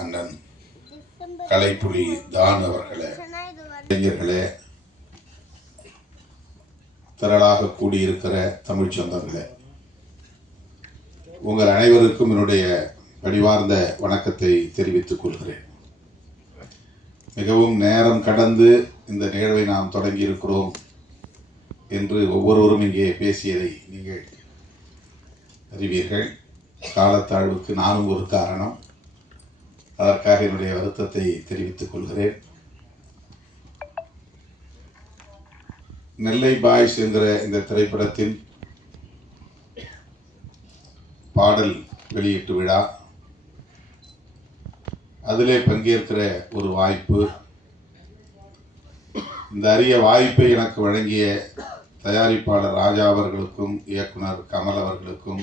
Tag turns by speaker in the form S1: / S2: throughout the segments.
S1: அண்ணன் கலைப்புலி தான் அவர்களே இளைஞர்களே திரளாக கூடியிருக்கிற தமிழ் சொந்தங்களே உங்கள் அனைவருக்கும் என்னுடைய பணிவார்ந்த வணக்கத்தை தெரிவித்துக் கொள்கிறேன். மிகவும் நேரம் கடந்து இந்த நிகழ்வை நாம் தொடங்கி இருக்கிறோம் என்று ஒவ்வொருவரும் இங்கே பேசியதை நீங்கள் அறிவீர்கள். காலத்தாழ்வுக்கு நானும் ஒரு காரணம். அதற்காக என்னுடைய வருத்தத்தை தெரிவித்துக் கொள்கிறேன். நெல்லை பாய்ஸ் என்கிற இந்த திரைப்படத்தின் பாடல் வெளியீட்டு விழா. அதிலே பங்கேற்கிற ஒரு வாய்ப்பு. இந்த அரிய வாய்ப்பை எனக்கு வழங்கிய தயாரிப்பாளர் ராஜா அவர்களுக்கும் இயக்குனர் கமல் அவர்களுக்கும்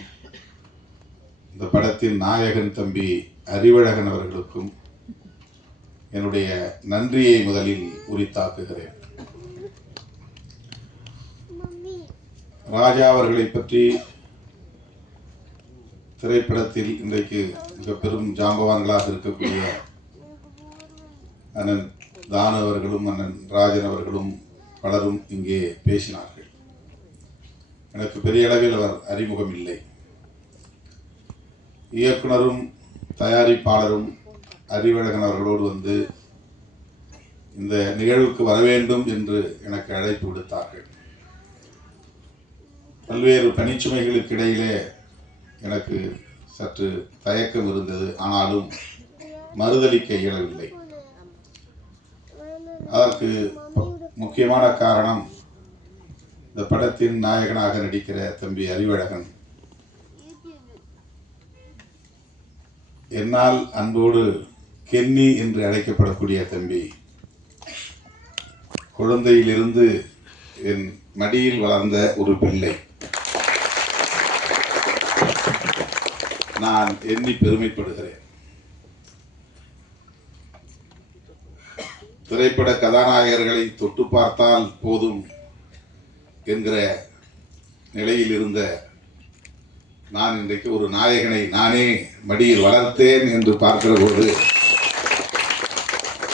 S1: இந்த படத்தின் நாயகன் தம்பி அறிவழகன் அவர்களுக்கும் என்னுடைய நன்றியை முதலில் உரித்தாக்குகிறேன். ராஜா அவர்களை பற்றி திரைப்படத்தில் இன்றைக்கு மிக பெரும் ஜாம்பவான்களாக இருக்கக்கூடிய அண்ணன் தானவர்களும் அண்ணன் ராஜன் அவர்களும் பலரும் இங்கே பேசினார்கள். எனக்கு பெரிய அளவில் அவர் அறிமுகம் இல்லை இயக்குனரும் தயாரிப்பாளரும் அறிவழகன் அவர்களோடு வந்து இந்த நிகழ்வுக்கு வர வேண்டும் என்று எனக்கு அழைப்பு விடுத்தார்கள். பல்வேறு பணிச்சுமைகளுக்கு இடையிலே எனக்கு சற்று தயக்கம் இருந்தது. ஆனாலும் மறுதளிக்க இயலவில்லை. அதற்கு முக்கியமான காரணம் இந்த படத்தின் நாயகனாக நடிக்கிற தம்பி அறிவழகன். என்னால் அன்போடு கென்னி என்று அழைக்கப்படக்கூடிய தம்பி குழந்தையிலிருந்து என் மடியில் வளர்ந்த ஒரு பிள்ளை. நான் எண்ணி பெருமைப்படுகிறேன். திரைப்பட கதாநாயகர்களை தொட்டு பார்த்தால் போதும் என்கிற நிலையில் இருந்த நான் இன்றைக்கு ஒரு நாயகனை நானே மடியில் வளர்த்தேன் என்று பார்க்கிற போது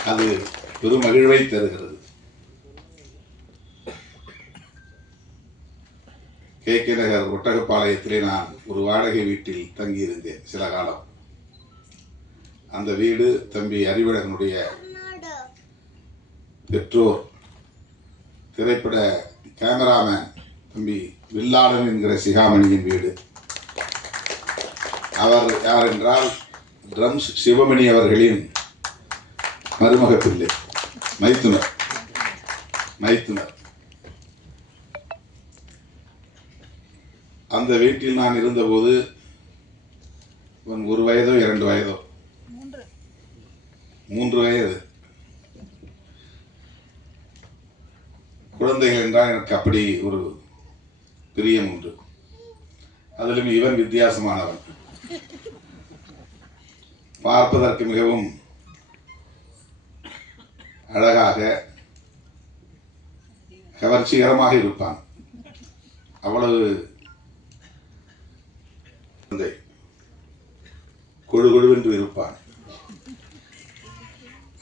S1: அது பெருமகிழ்வை தருகிறது. கே. கே. நகர் ஒட்டகப்பாளையத்திலே நான் ஒரு வாடகை வீட்டில் தங்கியிருந்தேன் சில காலம். அந்த வீடு தம்பி அறிவழகனுடைய பெற்றோர் திரைப்பட கேமராமேன் தம்பி வில்லாளன் என்கிற சிகாமணியின் வீடு. அவர் யார் என்றால் ட்ரம்ஸ் சிவமணி அவர்களின் மருமக பிள்ளை மைத்துனர் மைத்துனர். அந்த வீட்டில் நான் இருந்தபோது இவன் ஒரு வயதோ இரண்டு வயதோ? மூன்று வயது. குழந்தைகள் என்றால் எனக்கு அப்படி ஒரு பிரியம் உண்டு. அதிலும் இவன் வித்தியாசமானவன். பார்ப்பதற்கு மிகவும் அழகாக கவர்ச்சிகரமாக இருப்பான். அவ்வளவு கொழு கொழுவென்று இருப்பான்.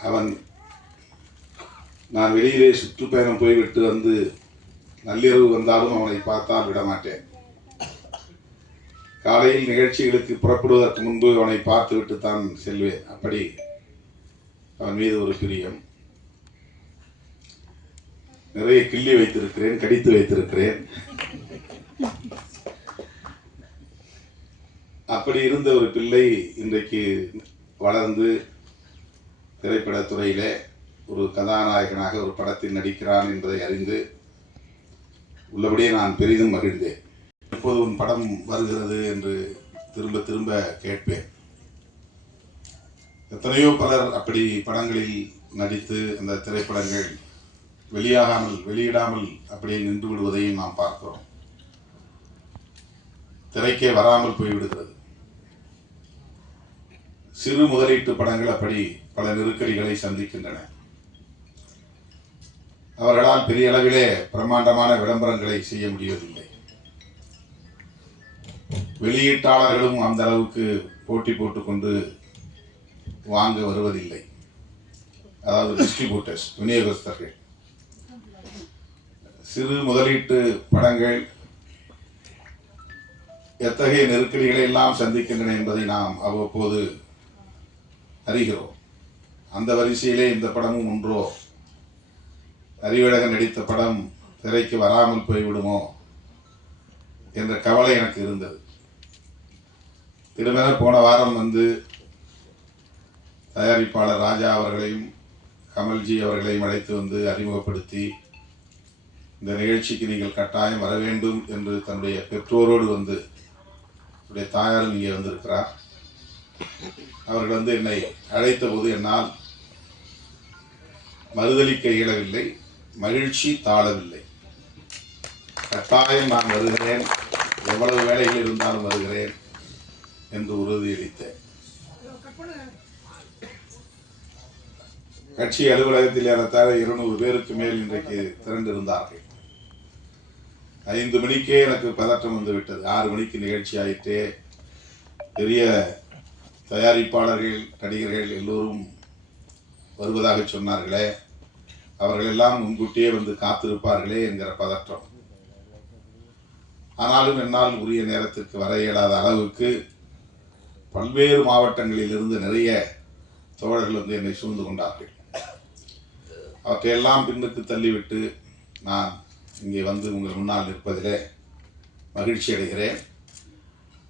S1: அவன் நான் வெளியிலே சுற்றுப்பயணம் போய்விட்டு வந்து நள்ளிரவு வந்தாலும் அவனை பார்த்தால் விட மாட்டேன் காலையில் நிகழ்ச்சிகளுக்கு புறப்படுவதற்கு முன்பு அவனை பார்த்துவிட்டு தான் செல்வேன். அப்படி அவன் மீது ஒரு பிரியம். நிறைய கிள்ளி வைத்திருக்கிறேன் கடித்து வைத்திருக்கிறேன். அப்படி இருந்த ஒரு பிள்ளை இன்றைக்கு வளர்ந்து திரைப்படத் துறையிலே ஒரு கதாநாயகனாக ஒரு படத்தில் நடிக்கிறான் என்பதை அறிந்து உள்ளபடியே நான் பெரிதும் மகிழ்ந்தேன். எப்போது உன் படம் வருகிறது என்று திரும்ப திரும்ப கேட்பேன். எத்தனையோ பலர் அப்படி படங்களில் நடித்து அந்த திரைப்படங்கள் வெளியாகாமல் வெளியிடாமல் அப்படியே நின்று விடுவதையும் நாம் பார்க்கிறோம். திரைக்கே வராமல் போய்விடுகிறது. சிறு முதலீட்டு படங்கள் அப்படி பல நெருக்கடிகளை சந்திக்கின்றன. அவர்களால் பெரிய அளவிலே பிரம்மாண்டமான விளம்பரங்களை செய்ய முடிவதில்லை. வெளியீட்டாளர்களும் அந்த அளவுக்கு போட்டி போட்டுக்கொண்டு வாங்க வருவதில்லை. அதாவது டிஸ்ட்ரிபியூட்டர்ஸ் விநியோகஸ்தர்கள். சிறு முதலீட்டு படங்கள் எத்தகைய நெருக்கடிகளை எல்லாம் சந்திக்கின்றன என்பதை நாம் அவ்வப்போது அறிகிறோம். அந்த வரிசையிலே இந்த படமும் ஒன்றோ அறிவழகன் நடித்த படம் திரைக்கு வராமல் போய்விடுமோ? என்ற கவலை எனக்கு இருந்தது. திருமண போன வாரம் வந்து தயாரிப்பாளர் ராஜா அவர்களையும் கமல்ஜி அவர்களையும் அழைத்து வந்து அறிமுகப்படுத்தி இந்த நிகழ்ச்சிக்கு நீங்கள் கட்டாயம் வர வேண்டும் என்று தன்னுடைய பெற்றோரோடு வந்து என்னுடைய தாயாரும் இங்கே வந்திருக்கிறார். அவர்கள் வந்து என்னை அழைத்த போது என்னால் மறுதளிக்க இயலவில்லை மகிழ்ச்சி தாழவில்லை. கட்டாயம் நான் வருகிறேன். எவ்வளவு வேலைகள் இருந்தாலும் வருகிறேன் என்று உறுதியளித்தேன். கட்சி அலுவலகத்தில் ஏறத்தாழ இருநூறு பேருக்கு மேல் இன்றைக்கு திரண்டிருந்தார்கள். ஐந்து மணிக்கே எனக்கு பதற்றம் வந்து விட்டது ஆறு மணிக்கு நிகழ்ச்சி ஆயிற்றே. பெரிய தயாரிப்பாளர்கள் நடிகர்கள் எல்லோரும் வருவதாக சொன்னார்களே. அவர்கள் எல்லாம் முன்கூட்டியே வந்து காத்திருப்பார்களே என்கிற பதற்றம். ஆனாலும் என்னால் உரிய நேரத்திற்கு வர இயலாத அளவுக்கு பல்வேறு மாவட்டங்களிலிருந்து நிறைய தோழர்கள் வந்து என்னை சூழ்ந்து கொண்டார்கள். அவற்றையெல்லாம் பின்னுக்கு தள்ளிவிட்டு நான் இங்கே வந்து உங்கள் முன்னால் நிற்பதிலே மகிழ்ச்சி அடைகிறேன்.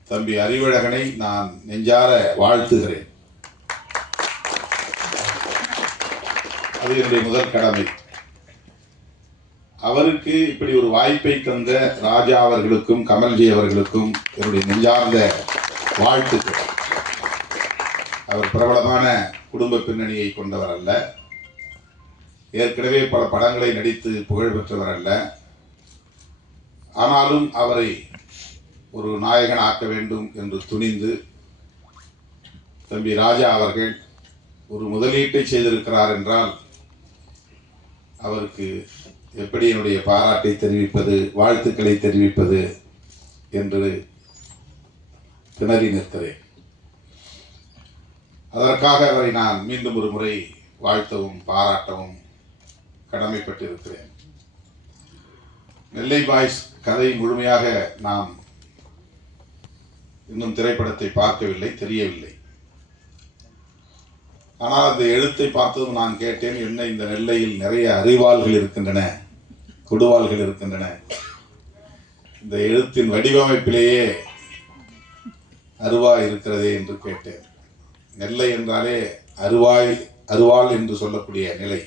S1: தம்பி அறிவழகனை நான் நெஞ்சார வாழ்த்துகிறேன். அது என்னுடைய முதல் கடமை. அவருக்கு இப்படி ஒரு வாய்ப்பை தந்த ராஜா அவர்களுக்கும் கமல்ஜி அவர்களுக்கும் என்னுடைய நெஞ்சார்ந்த வாழ்த்துக்கள். அவர் பிரபலமான குடும்ப பின்னணியை கொண்டவர் அல்ல. ஏற்கனவே பல படங்களை நடித்து புகழ் பெற்றவர் அல்ல. ஆனாலும் அவரை ஒரு நாயகன் ஆக்க வேண்டும் என்று துணிந்து தம்பி ராஜா அவர்கள் ஒரு முதலீட்டை செய்திருக்கிறார் என்றால் அவருக்கு எப்படி என்னுடைய பாராட்டை தெரிவிப்பது வாழ்த்துக்களை தெரிவிப்பது என்று திணறி நிற்கிறேன். அதற்காக அவரை நான் மீண்டும் ஒரு முறை வாழ்த்தவும் பாராட்டவும் கடமைப்பட்டிருக்கிறேன். நெல்லை பாய்ஸ் கதை முழுமையாக நாம் இன்னும் திரைப்படத்தை பார்க்கவில்லை தெரியவில்லை. ஆனால் அந்த எழுத்தை பார்த்ததும் நான் கேட்டேன் என்ன இந்த நெல்லையில் நிறைய அறிவாள்கள் இருக்கின்றன? கொடுவாள்கள் இருக்கின்றன. இந்த எழுத்தின் வடிவமைப்பிலேயே அருவா இருக்கிறதே என்று கேட்டேன். நெல்லை என்றாலே அருவாய் அருவாள் என்று சொல்லக்கூடிய நிலை.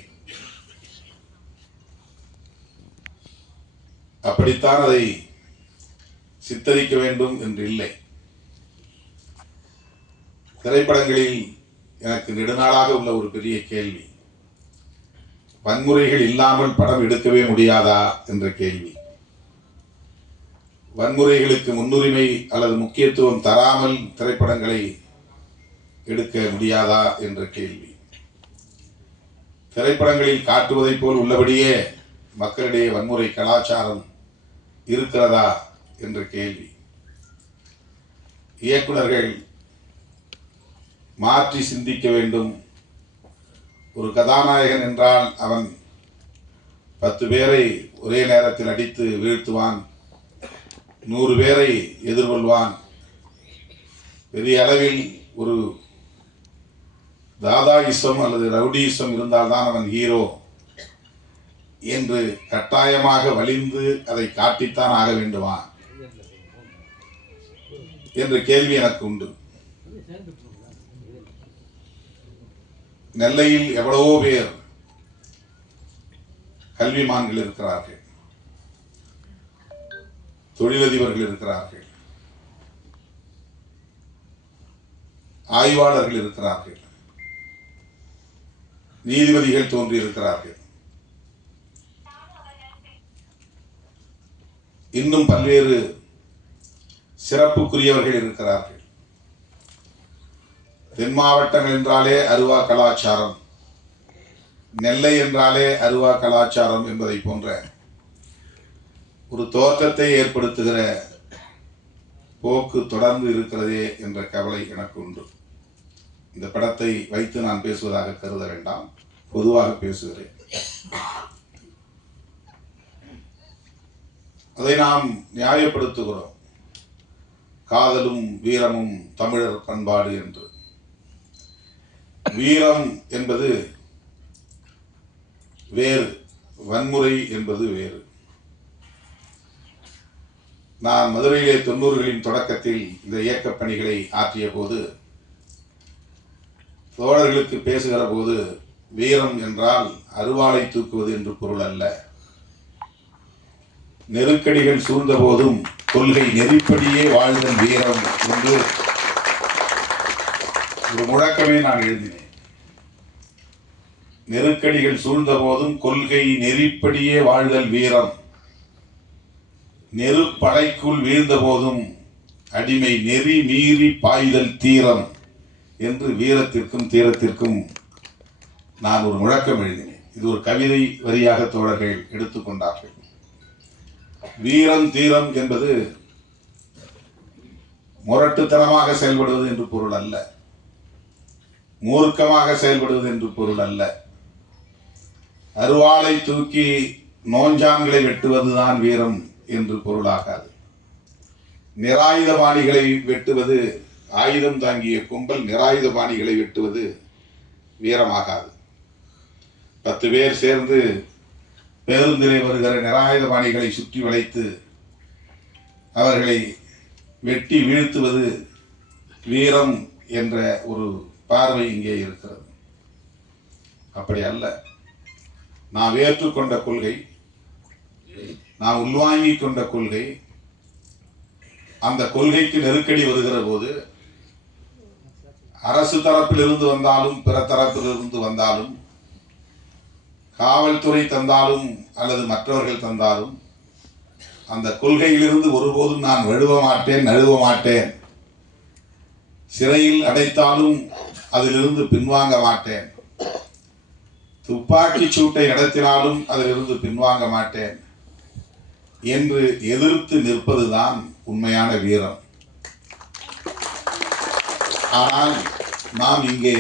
S1: அப்படித்தான் அதை சித்தரிக்க வேண்டும் என்று இல்லை. திரைப்படங்களில் எனக்கு நெடுநாளாக உள்ள ஒரு பெரிய கேள்வி. வன்முறைகள் இல்லாமல் படம் எடுக்கவே முடியாதா என்ற கேள்வி. வன்முறைகளுக்கு முன்னுரிமை அல்லது முக்கியத்துவம் தராமல் திரைப்படங்களை எடுக்க முடியாதா என்ற கேள்வி. திரைப்படங்களில் காட்டுவதைப் போல் உள்ளபடியே மக்களிடையே வன்முறை கலாச்சாரம் இருக்கிறதா என்ற கேள்வி. இயக்குனர்கள் மாற்றி சிந்திக்க வேண்டும் ஒரு கதாநாயகன் என்றால் அவன் பத்து பேரை ஒரே நேரத்தில் அடித்து வீழ்த்துவான் நூறு பேரை எதிர்கொள்வான். பெரிய அளவில் ஒரு தாதாயிசம் அல்லது ரவுடியிசம் இருந்தால்தான் அவன் ஹீரோ என்று கட்டாயமாக வலிந்து அதை காட்டித்தான் ஆக வேண்டுமா? என்ற கேள்வி எனக்கு உண்டு. நெல்லையில் எவ்வளவோ பேர் கல்விமான்கள் இருக்கிறார்கள். தொழிலதிபர்கள் இருக்கிறார்கள். ஆய்வாளர்கள் இருக்கிறார்கள். நீதிபதிகள் தோன்றியிருக்கிறார்கள் இன்னும் பல்வேறு சிறப்புக்குரியவர்கள் இருக்கிறார்கள். தென் மாவட்டம் என்றாலே அருவா கலாச்சாரம். நெல்லை என்றாலே அருவா கலாச்சாரம் என்பதை போன்ற ஒரு தோற்றத்தை ஏற்படுத்துகிற போக்கு தொடர்ந்து இருக்கிறதே என்ற கவலை எனக்கு உண்டு. இந்த படத்தை வைத்து நான் பேசுவதாக கருத வேண்டாம். பொதுவாக பேசுகிறேன். அதை நாம் நியாயப்படுத்துகிறோம். காதலும் வீரமும் தமிழர் பண்பாடு என்று. வீரம் என்பது வேறு வன்முறை என்பது வேறு. நான் மதுரையிலே தொண்ணூறுகளின் தொடக்கத்தில் இந்த இயக்கப் பணிகளை ஆற்றிய போது தோழர்களுக்கு பேசுகிற போது வீரம் என்றால் அருவாளை தூக்குவது என்று பொருள் அல்ல. நெருக்கடிகள் சூழ்ந்த போதும் கொள்கை நெறிப்படியே வாழ்தல் வீரம் என்று ஒரு முழக்கமே நான் எழுதினேன். நெருக்கடிகள் சூழ்ந்த போதும் கொள்கை நெறிப்படியே வாழ்தல் வீரம். நெருப்படைக்குள் வீழ்ந்த போதும் அடிமை நெறி மீறி பாய்தல் தீரம் என்று வீரத்திற்கும் தீரத்திற்கும் நான் ஒரு முழக்கம் எழுதினேன். இது ஒரு கவிதை வரியாக தோழர்கள் எடுத்துக்கொண்டார்கள். வீரம் தீரம் என்பது முரட்டுத்தனமாக செயல்படுவது என்று பொருள் அல்ல. மூர்க்கமாக செயல்படுவது என்று பொருள் அல்ல. அருவாளை தூக்கி நோஞ்சான்களை வெட்டுவதுதான் வீரம் என்று பொருளாகாது நிராயுதபாணிகளை வெட்டுவது ஆயுதம் தாங்கிய கும்பல் நிராயுதபாணிகளை வெட்டுவது வீரமாகாது. பத்து பேர் சேர்ந்து பேருந்திலே வருகிற நிராயுதபாணிகளை சுற்றி வளைத்து அவர்களை வெட்டி வீழ்த்துவது வீரம் என்ற ஒரு பார்வை இங்கே இருக்கிறது. அப்படி அல்ல. நாம் ஏற்றுக்கொண்ட கொள்கை நாம் உள்வாங்கி கொண்ட கொள்கை அந்த கொள்கைக்கு நெருக்கடி வருகிற போது அரசு தரப்பிலிருந்து வந்தாலும் பிற தரப்பிலிருந்து வந்தாலும் காவல்துறை தந்தாலும் அல்லது மற்றவர்கள் தந்தாலும் அந்த கொள்கையிலிருந்து ஒருபோதும் நான் வழுவ மாட்டேன் நழுவ மாட்டேன். சிறையில் அடைத்தாலும் அதிலிருந்து பின்வாங்க மாட்டேன். துப்பாக்கி சூட்டை நடத்தினாலும் அதிலிருந்து பின்வாங்க மாட்டேன். என்று எதிர்த்து நிற்பதுதான் உண்மையான வீரம். ஆனால் நாம் இங்கே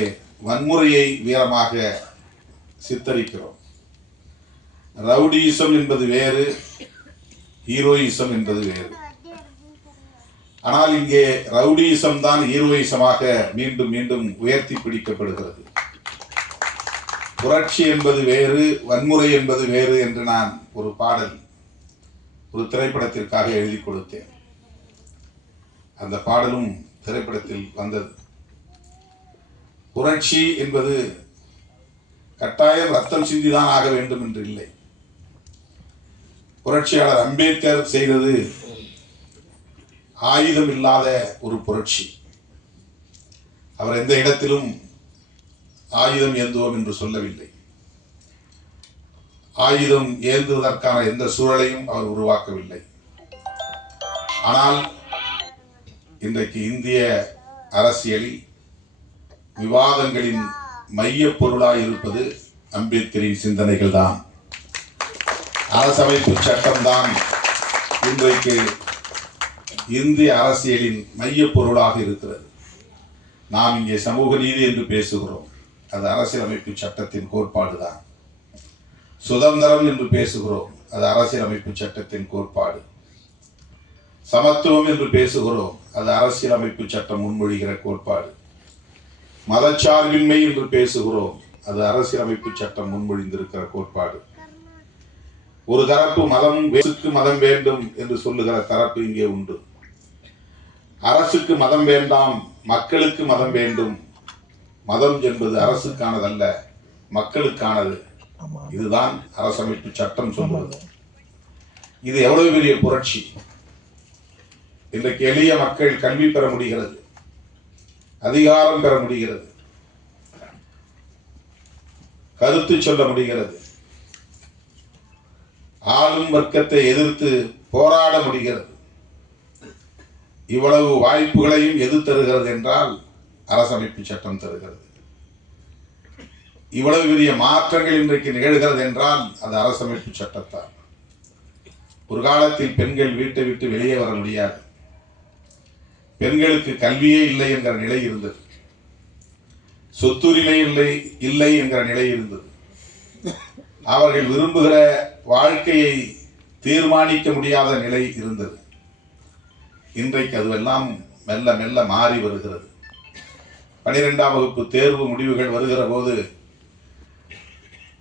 S1: வன்முறையை வீரமாக சித்தரிக்கிறோம். ரவுடியிசம் என்பது வேறு ஹீரோயிசம் என்பது வேறு. ஆனால் இங்கே ரவுடிசம் தான் ஹீரோயிசமாக மீண்டும் மீண்டும் உயர்த்தி பிடிக்கப்படுகிறது. புரட்சி என்பது வேறு வன்முறை என்பது வேறு என்று நான் ஒரு பாடல் ஒரு திரைப்படத்திற்காக எழுதி கொடுத்தேன். அந்த பாடலும் திரைப்படத்தில் வந்தது. புரட்சி என்பது கட்டாயம் ரத்தம் சிந்திதான் ஆக வேண்டும் என்று இல்லை. புரட்சியாளர் அம்பேத்கர் செய்தது ஆயுதம் இல்லாத ஒரு புரட்சி. அவர் எந்த இடத்திலும் ஆயுதம் ஏந்துவோம் என்று சொல்லவில்லை. ஆயுதம் ஏந்துவதற்கான எந்த சூழலையும் அவர் உருவாக்கவில்லை. ஆனால் இன்றைக்கு இந்திய அரசியலில் விவாதங்களின் மையப் பொருளாய் இருப்பது அம்பேத்கரின் சிந்தனைகள் தான் அரசமைப்பு சட்டம்தான் இன்றைக்கு இந்திய அரசியலின் மையப் பொருளாக இருக்கிறது. நாம் இங்கே சமூக நீதி என்று பேசுகிறோம். அது அரசியலமைப்பு சட்டத்தின் கோட்பாடு தான். சுதந்திரம் என்று பேசுகிறோம். அது அரசியலமைப்பு சட்டத்தின் கோட்பாடு. சமத்துவம் என்று பேசுகிறோம். அது அரசியலமைப்பு சட்டம் முன்மொழிகிற கோட்பாடு. மதச்சார்பின்மை என்று பேசுகிறோம். அது அரசியலமைப்பு சட்டம் முன்மொழிந்திருக்கிற கோட்பாடு. ஒரு தரப்பு மதம் மதம் வேண்டும் என்று சொல்லுகிற தரப்பு இங்கே உண்டு. அரசுக்கு மதம் வேண்டாம் மக்களுக்கு மதம் வேண்டும். மதம் என்பது அரசுக்கானதல்ல மக்களுக்கானது. இதுதான் அரசமைப்பு சட்டம் சொல்வது இது எவ்வளவு பெரிய புரட்சி. இன்றைக்கு எளிய மக்கள் கல்வி பெற முடிகிறது. அதிகாரம் பெற முடிகிறது. கருத்து சொல்ல முடிகிறது. ஆளும் வர்க்கத்தை எதிர்த்து போராட முடிகிறது. இவ்வளவு வாய்ப்புகளையும் எது தருகிறது என்றால் அரசமைப்பு சட்டம் தருகிறது. இவ்வளவு பெரிய மாற்றங்கள் இன்றைக்கு நிகழ்கிறது என்றால் அது அரசமைப்பு சட்டத்தான். ஒரு காலத்தில் பெண்கள் வீட்டை விட்டு வெளியே வர முடியாது. பெண்களுக்கு கல்வியே இல்லை என்கிற நிலை இருந்தது. சொத்துரிமை இல்லை இல்லை என்கிற நிலை இருந்தது. அவர்கள் விரும்புகிற வாழ்க்கையை தீர்மானிக்க முடியாத நிலை இருந்தது. இன்றைக்கு அதுவெல்லாம் மெல்ல மெல்ல மாறி வருகிறது. பனிரெண்டாம் வகுப்பு தேர்வு முடிவுகள் வருகிற போது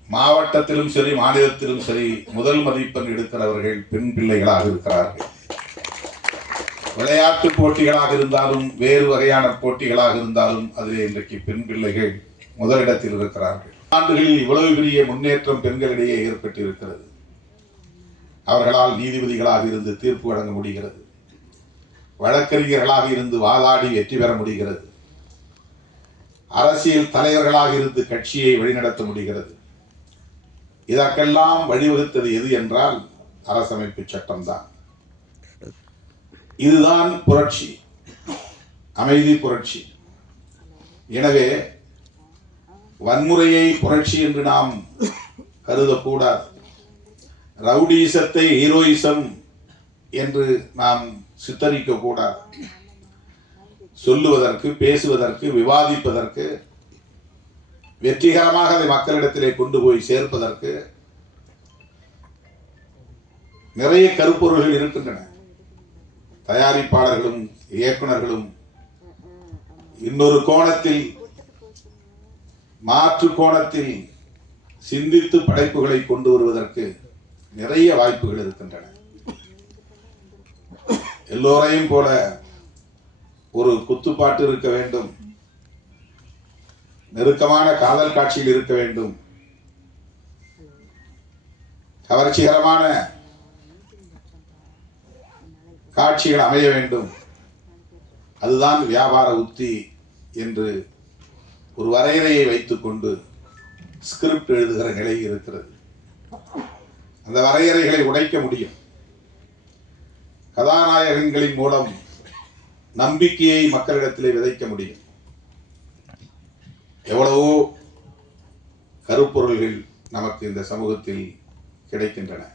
S1: மாவட்டத்திலும் சரி மாநிலத்திலும் சரி முதல் மதிப்பெண் எடுக்கிறவர்கள் பெண் பிள்ளைகளாக இருக்கிறார்கள். விளையாட்டு போட்டிகளாக இருந்தாலும் வேறு வகையான போட்டிகளாக இருந்தாலும் அதில் இன்றைக்கு பெண் பிள்ளைகள் முதலிடத்தில் இருக்கிறார்கள். ஆண்டுகளில் இவ்வளவு பெரிய முன்னேற்றம் பெண்களிடையே ஏற்பட்டிருக்கிறது. அவர்களால் நீதிபதிகளாக இருந்து தீர்ப்பு வழங்க முடிகிறது. வழக்கறிஞர்களாக இருந்து வாதாடி வெற்றி பெற முடிகிறது. அரசியல் தலைவர்களாக இருந்து கட்சியை வழிநடத்த முடிகிறது. இதற்கெல்லாம் வழிவகுத்தது எது என்றால் அரசமைப்பு சட்டம்தான். இதுதான் புரட்சி. அமைதி புரட்சி. எனவே வன்முறையை புரட்சி என்று நாம் கருதக்கூடாது. ரவுடிசத்தை ஹீரோயிசம் என்று நாம் சித்தரிக்க கூடாது சொல்லுவதற்கு பேசுவதற்கு விவாதிப்பதற்கு வெற்றிகரமாக அதை மக்களிடத்திலே கொண்டு போய் சேர்ப்பதற்கு நிறைய கருப்பொருள்கள் இருக்கின்றன. தயாரிப்பாளர்களும் இயக்குனர்களும் இன்னொரு கோணத்தில் மாற்று கோணத்தில் சிந்தித்து படைப்புகளை கொண்டு வருவதற்கு நிறைய வாய்ப்புகள் இருக்கின்றன. எல்லோரையும் போல ஒரு குத்துப்பாட்டு இருக்க வேண்டும். நெருக்கமான காதல் காட்சியில் இருக்க வேண்டும். கவர்ச்சிகரமான காட்சிகள் அமைய வேண்டும். அதுதான் வியாபார உத்தி என்று ஒரு வரையறையை வைத்துக்கொண்டு ஸ்கிரிப்ட் எழுதுகிற நிலை இருக்கிறது. அந்த வரையறைகளை உடைக்க முடியும். கதாநாயகன்களின் மூலம் நம்பிக்கையை மக்களிடத்திலே விதைக்க முடியும். எவ்வளவோ கருப்பொருள்கள் நமக்கு இந்த சமூகத்தில் கிடைக்கின்றன.